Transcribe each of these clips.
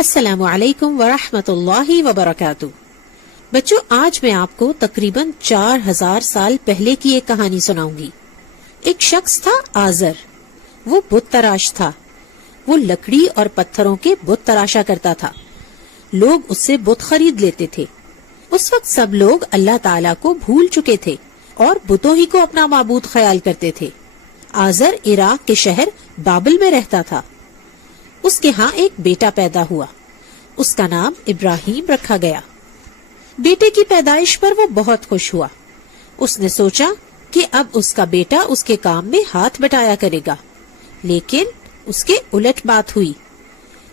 السلام علیکم ورحمۃ اللہ وبرکاتہ۔ بچوں، آج میں آپ کو تقریباً 4000 سال پہلے کی ایک کہانی سناؤں گی۔ ایک شخص تھا آزر، وہ بت تراش تھا۔ وہ لکڑی اور پتھروں کے بت تراشا کرتا تھا۔ لوگ اس سے بت خرید لیتے تھے۔ اس وقت سب لوگ اللہ تعالیٰ کو بھول چکے تھے اور بتوں ہی کو اپنا معبود خیال کرتے تھے۔ آزر عراق کے شہر بابل میں رہتا تھا۔ اس کے ہاں ایک بیٹا پیدا ہوا۔ اس کا نام ابراہیم رکھا گیا۔ بیٹے کی پیدائش پر وہ بہت خوش ہوا۔ اس نے سوچا کہ اب اس کا بیٹا اس کے کام میں ہاتھ بٹایا کرے گا، لیکن اس کے الٹ بات ہوئی۔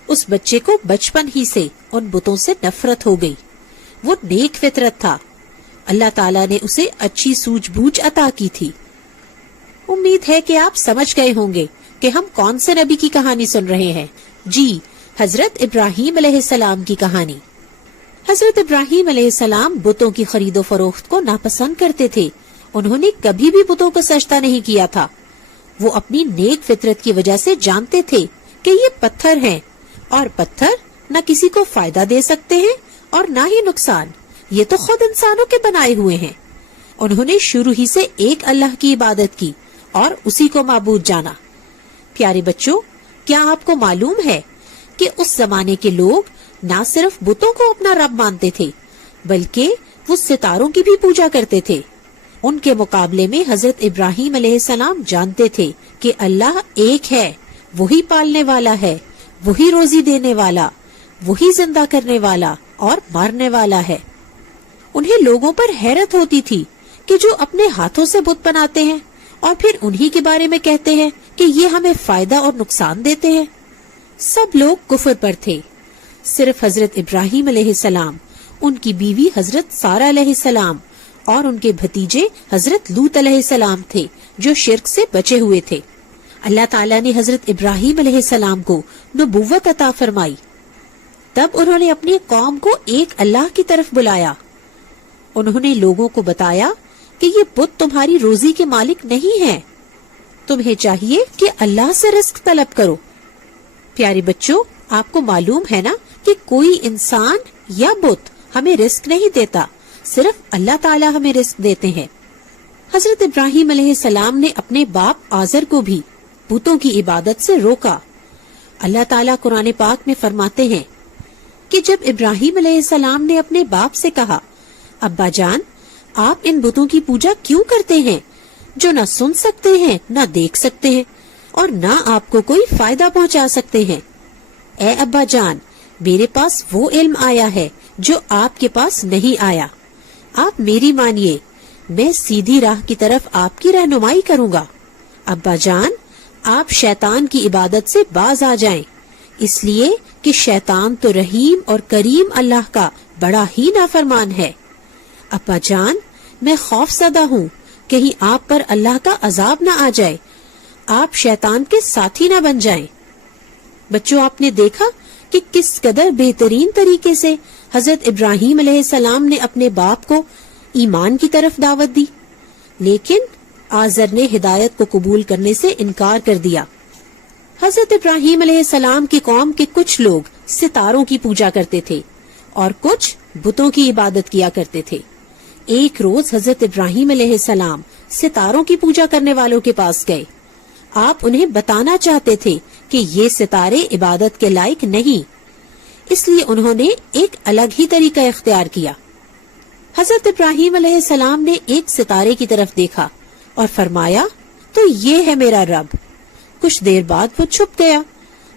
اس بچے کو بچپن ہی سے ان بتوں سے نفرت ہو گئی۔ وہ نیک فطرت تھا۔ اللہ تعالیٰ نے اسے اچھی سوجھ بوجھ عطا کی تھی۔ امید ہے کہ آپ سمجھ گئے ہوں گے کہ ہم کون سے نبی کی کہانی سن رہے ہیں۔ جی، حضرت ابراہیم علیہ السلام کی کہانی۔ حضرت ابراہیم علیہ السلام بتوں کی خرید و فروخت کو ناپسند کرتے تھے۔ انہوں نے کبھی بھی بتوں کو سجدہ نہیں کیا تھا۔ وہ اپنی نیک فطرت کی وجہ سے جانتے تھے کہ یہ پتھر ہیں، اور پتھر نہ کسی کو فائدہ دے سکتے ہیں اور نہ ہی نقصان۔ یہ تو خود انسانوں کے بنائے ہوئے ہیں۔ انہوں نے شروع ہی سے ایک اللہ کی عبادت کی اور اسی کو معبود جانا۔ پیارے بچوں، کیا آپ کو معلوم ہے کہ اس زمانے کے لوگ نہ صرف بتوں کو اپنا رب مانتے تھے بلکہ وہ ستاروں کی بھی پوجا کرتے تھے۔ ان کے مقابلے میں حضرت ابراہیم علیہ السلام جانتے تھے کہ اللہ ایک ہے، وہی پالنے والا ہے، وہی روزی دینے والا، وہی زندہ کرنے والا اور مارنے والا ہے۔ انہیں لوگوں پر حیرت ہوتی تھی کہ جو اپنے ہاتھوں سے بت بناتے ہیں اور پھر انہی کے بارے میں کہتے ہیں کہ یہ ہمیں فائدہ اور نقصان دیتے ہیں۔ سب لوگ کفر پر تھے، صرف حضرت ابراہیم علیہ السلام، ان کی بیوی حضرت سارہ علیہ السلام اور ان کے بھتیجے حضرت لوط علیہ السلام تھے جو شرک سے بچے ہوئے تھے۔ اللہ تعالیٰ نے حضرت ابراہیم علیہ السلام کو نبوت عطا فرمائی۔ تب انہوں نے اپنی قوم کو ایک اللہ کی طرف بلایا۔ انہوں نے لوگوں کو بتایا کہ یہ بت تمہاری روزی کے مالک نہیں ہیں، تمہیں چاہیے کہ اللہ سے رزق طلب کرو۔ پیارے بچوں، آپ کو معلوم ہے نا کہ کوئی انسان یا بت ہمیں رزق نہیں دیتا، صرف اللہ تعالیٰ ہمیں رزق دیتے ہیں۔ حضرت ابراہیم علیہ السلام نے اپنے باپ آزر کو بھی بتوں کی عبادت سے روکا۔ اللہ تعالیٰ قرآن پاک میں فرماتے ہیں کہ جب ابراہیم علیہ السلام نے اپنے باپ سے کہا، ابا جان، آپ ان بتوں کی پوجا کیوں کرتے ہیں جو نہ سن سکتے ہیں، نہ دیکھ سکتے ہیں اور نہ آپ کو کوئی فائدہ پہنچا سکتے ہیں؟ اے ابا جان، میرے پاس وہ علم آیا ہے جو آپ کے پاس نہیں آیا۔ آپ میری مانیے، میں سیدھی راہ کی طرف آپ کی رہنمائی کروں گا۔ ابا جان، آپ شیطان کی عبادت سے باز آ جائیں، اس لیے کہ شیطان تو رحیم اور کریم اللہ کا بڑا ہی نافرمان ہے۔ ابا جان، میں خوف زدہ ہوں، کہیں آپ پر اللہ کا عذاب نہ آ جائے، آپ شیطان کے ساتھی نہ بن جائیں۔ بچوں، آپ نے دیکھا کہ کس قدر بہترین طریقے سے حضرت ابراہیم علیہ السلام نے اپنے باپ کو ایمان کی طرف دعوت دی، لیکن آزر نے ہدایت کو قبول کرنے سے انکار کر دیا۔ حضرت ابراہیم علیہ السلام کی قوم کے کچھ لوگ ستاروں کی پوجا کرتے تھے اور کچھ بتوں کی عبادت کیا کرتے تھے۔ ایک روز حضرت ابراہیم علیہ السلام ستاروں کی پوجا کرنے والوں کے پاس گئے۔ آپ انہیں بتانا چاہتے تھے کہ یہ ستارے عبادت کے لائق نہیں، اس لیے انہوں نے ایک الگ ہی طریقہ اختیار کیا۔ حضرت ابراہیم علیہ السلام نے ایک ستارے کی طرف دیکھا اور فرمایا، تو یہ ہے میرا رب۔ کچھ دیر بعد وہ چھپ گیا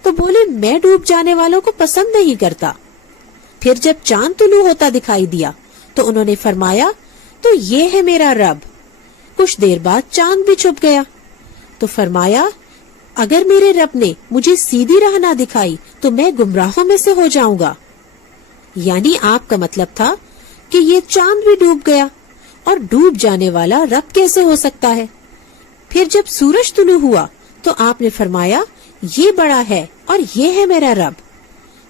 تو بولے، میں ڈوب جانے والوں کو پسند نہیں کرتا۔ پھر جب چاند طلوع ہوتا دکھائی دیا تو انہوں نے فرمایا، تو یہ ہے میرا رب۔ کچھ دیر بعد چاند بھی چھپ گیا تو فرمایا، اگر میرے رب نے مجھے سیدھی راہ نہ دکھائی تو میں گمراہوں میں سے ہو جاؤں گا۔ یعنی آپ کا مطلب تھا کہ یہ چاند بھی ڈوب گیا اور ڈوب جانے والا رب کیسے ہو سکتا ہے؟ پھر جب سورج طلوع ہوا تو آپ نے فرمایا، یہ بڑا ہے اور یہ ہے میرا رب۔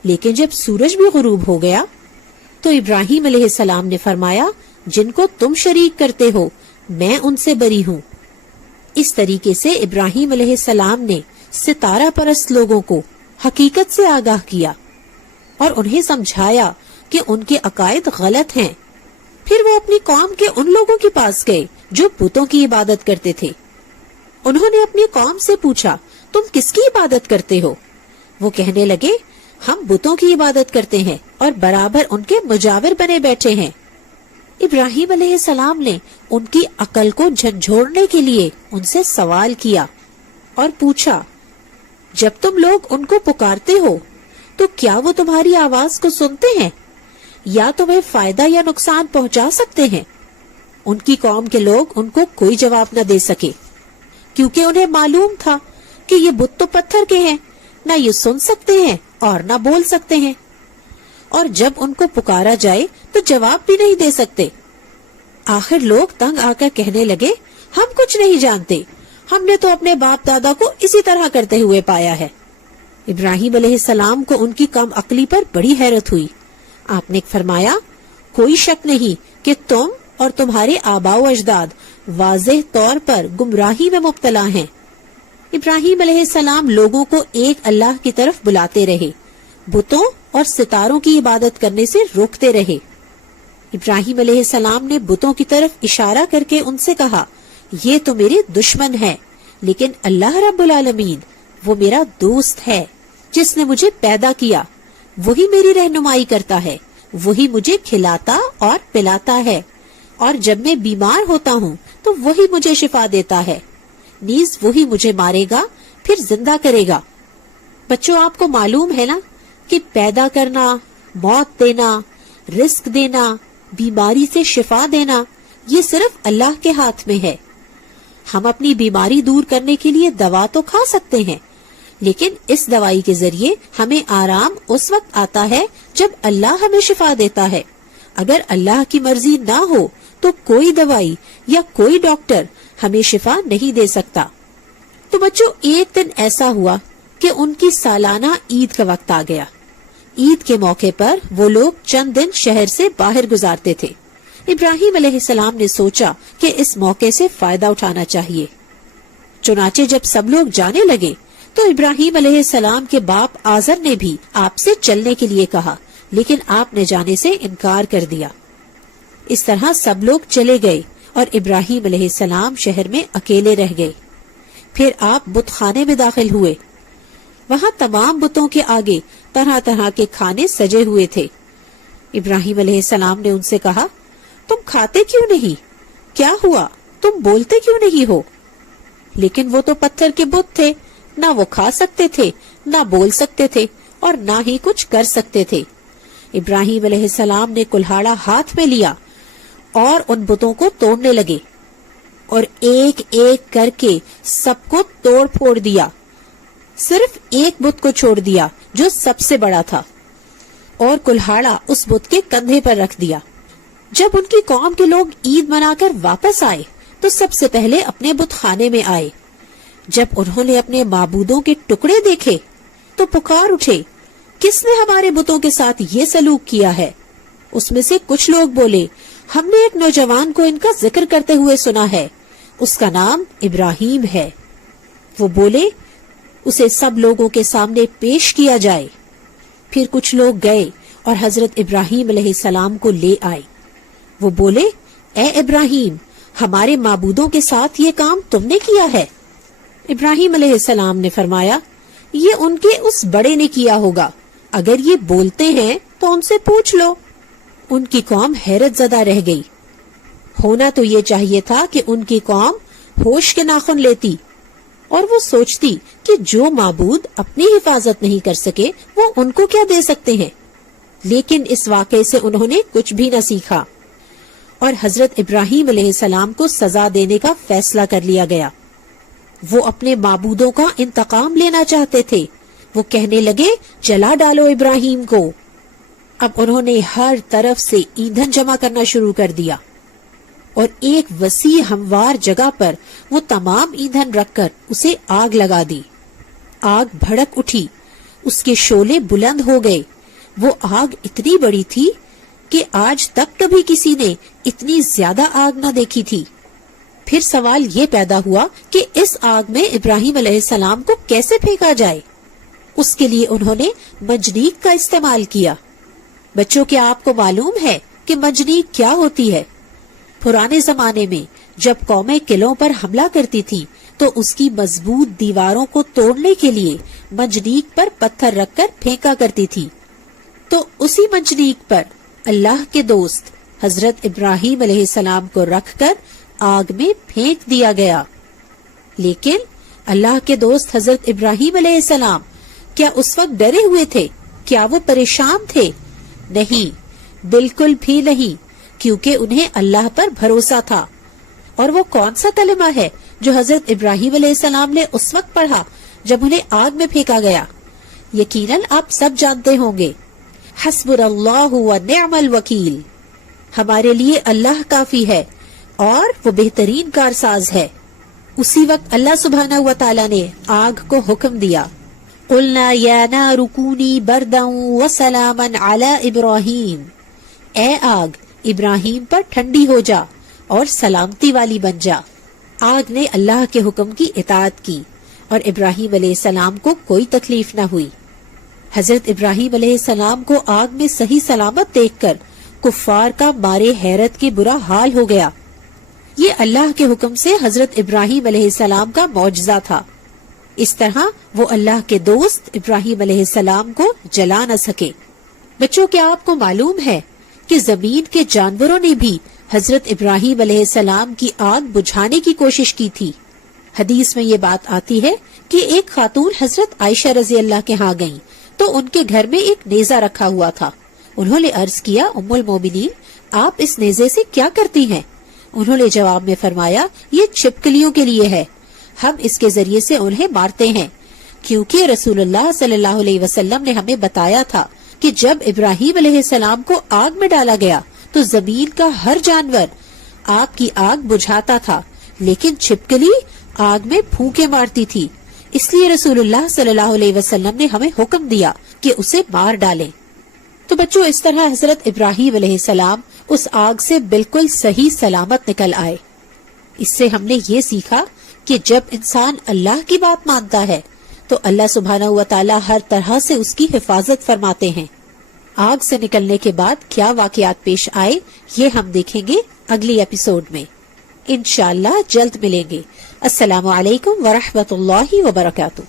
لیکن جب سورج بھی غروب ہو گیا تو ابراہیم علیہ السلام نے فرمایا، جن کو تم شریک کرتے ہو میں ان سے بری ہوں۔ اس طریقے سے ابراہیم علیہ السلام نے ستارہ پرست لوگوں کو حقیقت سے آگاہ کیا۔ اور انہیں سمجھایا کہ ان کے عقائد غلط ہیں۔ پھر وہ اپنی قوم کے ان لوگوں کے پاس گئے جو بتوں کی عبادت کرتے تھے۔ انہوں نے اپنی قوم سے پوچھا، تم کس کی عبادت کرتے ہو؟ وہ کہنے لگے، ہم بتوں کی عبادت کرتے ہیں اور برابر ان کے مجاور بنے بیٹھے ہیں۔ ابراہیم علیہ السلام نے ان کی عقل کو جھنجھوڑنے کے لیے ان سے سوال کیا اور پوچھا، جب تم لوگ ان کو پکارتے ہو تو کیا وہ تمہاری آواز کو سنتے ہیں یا تمہیں فائدہ یا نقصان پہنچا سکتے ہیں؟ ان کی قوم کے لوگ ان کو کوئی جواب نہ دے سکے، کیونکہ انہیں معلوم تھا کہ یہ بت تو پتھر کے ہیں، نہ یہ سن سکتے ہیں اور نہ بول سکتے ہیں، اور جب ان کو پکارا جائے تو جواب بھی نہیں دے سکتے۔ آخر لوگ تنگ آ کر کہنے لگے، ہم کچھ نہیں جانتے، ہم نے تو اپنے باپ دادا کو اسی طرح کرتے ہوئے پایا ہے۔ ابراہیم علیہ السلام کو ان کی کم عقلی پر بڑی حیرت ہوئی۔ آپ نے فرمایا، کوئی شک نہیں کہ تم اور تمہارے آباء و اجداد واضح طور پر گمراہی میں مبتلا ہیں۔ ابراہیم علیہ السلام لوگوں کو ایک اللہ کی طرف بلاتے رہے، بتوں اور ستاروں کی عبادت کرنے سے روکتے رہے۔ ابراہیم علیہ السلام نے بتوں کی طرف اشارہ کر کے ان سے کہا، یہ تو میرے دشمن ہے، لیکن اللہ رب العالمین وہ میرا دوست ہے جس نے مجھے پیدا کیا، وہی میری رہنمائی کرتا ہے، وہی مجھے کھلاتا اور پلاتا ہے، اور جب میں بیمار ہوتا ہوں تو وہی مجھے شفا دیتا ہے، نیز وہی مجھے مارے گا پھر زندہ کرے گا۔ بچوں، آپ کو معلوم ہے نا کہ پیدا کرنا، موت دینا، رزق دینا، بیماری سے شفا دینا، یہ صرف اللہ کے ہاتھ میں ہے۔ ہم اپنی بیماری دور کرنے کے لیے دوا تو کھا سکتے ہیں، لیکن اس دوائی کے ذریعے ہمیں آرام اس وقت آتا ہے جب اللہ ہمیں شفا دیتا ہے۔ اگر اللہ کی مرضی نہ ہو تو کوئی دوائی یا کوئی ڈاکٹر ہمیں شفا نہیں دے سکتا۔ تو بچوں، ایک دن ایسا ہوا کہ ان کی سالانہ عید کا وقت آ گیا۔ عید کے موقع پر وہ لوگ چند دن شہر سے باہر گزارتے تھے۔ ابراہیم علیہ السلام نے سوچا کہ اس موقع سے فائدہ اٹھانا چاہیے۔ چنانچہ جب سب لوگ جانے لگے تو ابراہیم علیہ السلام کے باپ آزر نے بھی آپ سے چلنے کے لیے کہا، لیکن آپ نے جانے سے انکار کر دیا۔ اس طرح سب لوگ چلے گئے اور ابراہیم علیہ السلام شہر میں اکیلے رہ گئے۔ پھر آپ بت خانے میں داخل ہوئے۔ وہاں تمام بتوں کے آگے طرح طرح کے کھانے سجے ہوئے تھے۔ ابراہیم علیہ السلام نے ان سے کہا، تم کھاتے کیوں نہیں؟ کیا ہوا؟ تم بولتے کیوں نہیں ہو؟ لیکن وہ تو پتھر کے بت تھے، نہ وہ کھا سکتے تھے، نہ بول سکتے تھے، اور نہ ہی کچھ کر سکتے تھے۔ ابراہیم علیہ السلام نے کلہاڑا ہاتھ میں لیا اور ان بتوں کو توڑنے لگے، اور ایک ایک کر کے سب کو توڑ پھوڑ دیا، صرف ایک بت کو چھوڑ دیا جو سب سے بڑا تھا، اور کلہاڑا اس بت کے کندھے پر رکھ دیا۔ جب ان کی قوم کے لوگ عید منا کر واپس آئے تو سب سے پہلے اپنے بت خانے میں آئے۔ جب انہوں نے اپنے معبودوں کے ٹکڑے دیکھے تو پکار اٹھے، کس نے ہمارے بتوں کے ساتھ یہ سلوک کیا ہے؟ اس میں سے کچھ لوگ بولے، ہم نے ایک نوجوان کو ان کا ذکر کرتے ہوئے سنا ہے، اس کا نام ابراہیم ہے۔ وہ بولے، اسے سب لوگوں کے سامنے پیش کیا جائے۔ پھر کچھ لوگ گئے اور حضرت ابراہیم علیہ السلام کو لے آئے۔ وہ بولے، اے ابراہیم، ہمارے معبودوں کے ساتھ یہ کام تم نے کیا ہے؟ ابراہیم علیہ السلام نے فرمایا، یہ ان کے اس بڑے نے کیا ہوگا، اگر یہ بولتے ہیں تو ان سے پوچھ لو۔ ان کی قوم حیرت زدہ رہ گئی۔ ہونا تو یہ چاہیے تھا کہ ان کی قوم ہوش کے ناخن لیتی اور وہ سوچتی کہ جو معبود اپنی حفاظت نہیں کر سکے وہ ان کو کیا دے سکتے ہیں، لیکن اس واقعے سے انہوں نے کچھ بھی نہ سیکھا، اور حضرت ابراہیم علیہ السلام کو سزا دینے کا فیصلہ کر لیا گیا۔ وہ اپنے معبودوں کا انتقام لینا چاہتے تھے۔ وہ کہنے لگے، جلا ڈالو ابراہیم کو۔ اب انہوں نے ہر طرف سے ایندھن جمع کرنا شروع کر دیا، اور ایک وسیع ہموار جگہ پر وہ تمام ایندھن رکھ کر اسے آگ لگا دی۔ آگ بھڑک اٹھی، اس کے شعلے بلند ہو گئے۔ وہ آگ اتنی بڑی تھی کہ آج تک کبھی کسی نے اتنی زیادہ آگ نہ دیکھی تھی۔ پھر سوال یہ پیدا ہوا کہ اس آگ میں ابراہیم علیہ السلام کو کیسے پھینکا جائے؟ اس کے لیے انہوں نے منجنیق کا استعمال کیا۔ بچوں کیا آپ کو معلوم ہے کہ منجنیق کیا ہوتی ہے؟ پرانے زمانے میں جب قومیں قلعوں پر حملہ کرتی تھی تو اس کی مضبوط دیواروں کو توڑنے کے لیے منجنیق پر پتھر رکھ کر پھینکا کرتی تھی، تو اسی منجنیق پر اللہ کے دوست حضرت ابراہیم علیہ السلام کو رکھ کر آگ میں پھینک دیا گیا۔ لیکن اللہ کے دوست حضرت ابراہیم علیہ السلام کیا اس وقت ڈرے ہوئے تھے؟ کیا وہ پریشان تھے؟ نہیں، بالکل بھی نہیں، کیونکہ انہیں اللہ پر بھروسہ تھا۔ اور وہ کون سا کلمہ ہے جو حضرت ابراہیم علیہ السلام نے اس وقت پڑھا جب انہیں آگ میں پھینکا گیا؟ یقیناً آپ سب جانتے ہوں گے، حسبنا اللہ و نعم الوکیل، ہمارے لیے اللہ کافی ہے اور وہ بہترین کارساز ہے۔ اسی وقت اللہ سبحانہ و تعالی نے آگ کو حکم دیا، قلنا یا نار کونی بردا وسلاما علی ابراہیم، اے آگ ابراہیم پر ٹھنڈی ہو جا اور سلامتی والی بن جا۔ آگ نے اللہ کے حکم کی اطاعت کی اور ابراہیم علیہ السلام کو کوئی تکلیف نہ ہوئی۔ حضرت ابراہیم علیہ السلام کو آگ میں صحیح سلامت دیکھ کر کفار کا مارے حیرت کے برا حال ہو گیا۔ یہ اللہ کے حکم سے حضرت ابراہیم علیہ السلام کا معجزہ تھا۔ اس طرح وہ اللہ کے دوست ابراہیم علیہ السلام کو جلا نہ سکے۔ بچوں کیا آپ کو معلوم ہے کہ زمین کے جانوروں نے بھی حضرت ابراہیم علیہ السلام کی آگ بجھانے کی کوشش کی تھی؟ حدیث میں یہ بات آتی ہے کہ ایک خاتون حضرت عائشہ رضی اللہ کے ہاں گئیں تو ان کے گھر میں ایک نیزہ رکھا ہوا تھا۔ انہوں نے عرض کیا، ام المومنین، آپ اس نیزے سے کیا کرتی ہیں؟ انہوں نے جواب میں فرمایا، یہ چھپکلیوں کے لیے ہے، ہم اس کے ذریعے سے انہیں مارتے ہیں، کیونکہ رسول اللہ صلی اللہ علیہ وسلم نے ہمیں بتایا تھا کہ جب ابراہیم علیہ السلام کو آگ میں ڈالا گیا تو زمین کا ہر جانور آپ کی آگ بجھاتا تھا، لیکن چھپکلی آگ میں پھونکے مارتی تھی، اس لیے رسول اللہ صلی اللہ علیہ وسلم نے ہمیں حکم دیا کہ اسے مار ڈالیں۔ تو بچوں، اس طرح حضرت ابراہیم علیہ السلام اس آگ سے بالکل صحیح سلامت نکل آئے۔ اس سے ہم نے یہ سیکھا کہ جب انسان اللہ کی بات مانتا ہے تو اللہ سبحانہ و تعالی ہر طرح سے اس کی حفاظت فرماتے ہیں۔ آگ سے نکلنے کے بعد کیا واقعات پیش آئے یہ ہم دیکھیں گے اگلی ایپیسوڈ میں۔ انشاءاللہ جلد ملیں گے۔ السلام علیکم ورحمۃ اللہ وبرکاتہ۔